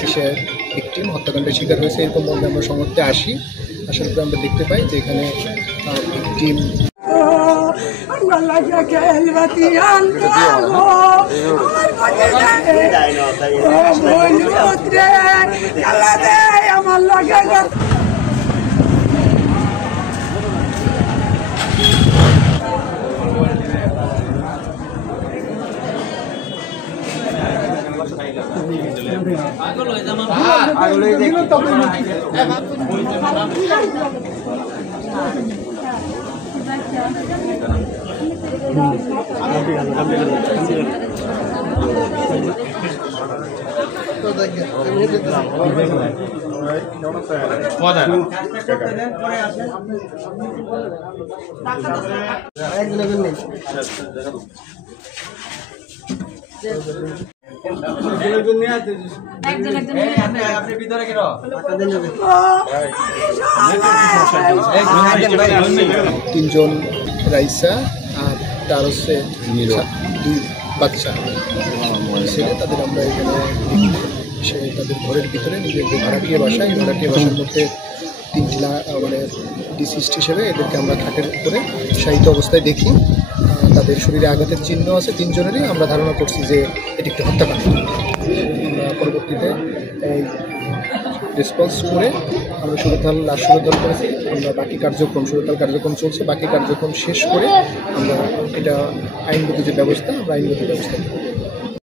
কিসের ভিকটিম হত্যাকাণ্ডের শিকার হয়েছে এরকম বলতে আমরা সমর্থে আসি। আসার পরে আমরা দেখতে পাই যে এখানে ভিকটিম তিনজন রাইসা আর তার হচ্ছে দুই বাচ্চা ছেলে, তাদের আমরা এখানে তাদের ঘরের ভিতরে নিজের যে ভাড়াটিয়া বাসা, এই ভাড়াটিয়া বাসার মধ্যে তিনটি মানে ডিসিস্ট হিসেবে এদেরকে আমরা খাটের উপরে শায়িত অবস্থায় দেখি। তাদের শরীরে আঘাতের চিহ্ন আছে তিনজনেরই। আমরা ধারণা করছি যে এটি একটি হত্যাকাণ্ড। আমরা পরবর্তীতে এই রেসপন্স করে আমরা লাশ সুরতহাল করেছি। আমরা বাকি সুরতহাল কার্যক্রম চলছে, বাকি কার্যক্রম শেষ করে আমরা এটা আইনগত যে ব্যবস্থা, আমরা আইনগত ব্যবস্থা